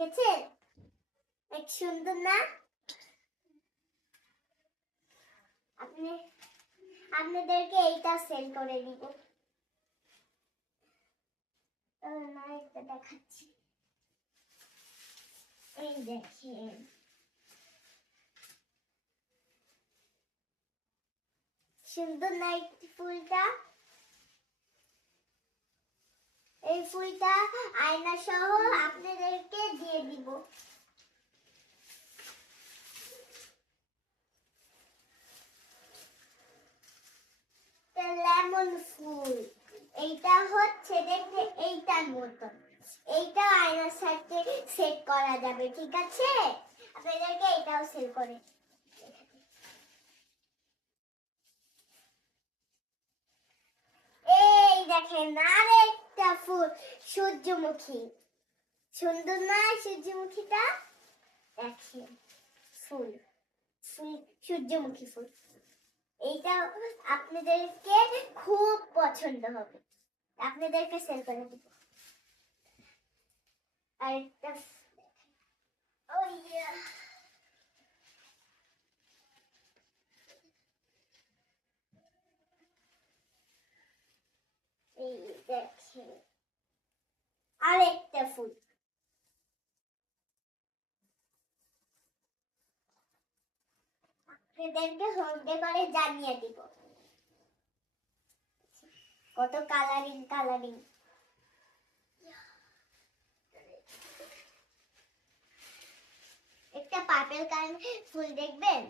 আছে, এক সুন্দর না? আপনাদেরকে এইটা সেল করে দিব। না, একটা দেখাচ্ছি, এই দেখেন সুন্দর না এই ফুলটা? এই ফুলটা আয়না সহ আপনাদেরকে দিয়ে দিব। লেমন ফুল, এইটা হচ্ছে দেখতে এইটার মতো, এইটা আয়নার সাথে সেট করা যাবে, ঠিক আছে? আপনাদেরকে এটাও সেল করে। এই দেখেন আরেকটা ফুল, সূর্যমুখী। সুন্দর না সূর্যমুখীটা? দেখেন ফুল, ফুল সূর্যমুখী ফুল। এইটা আপনাদেরকে খুব পছন্দ হবে, আপনাদেরকে সেল করে দিব। আরেকটা এই দেখেন আরেকটা ফুল। আপনাদেরকে হোম ডেকোরে জানিয়ে দিব। কত কালারিং কালারিং। একটা পার্পল কালার ফুল দেখবেন?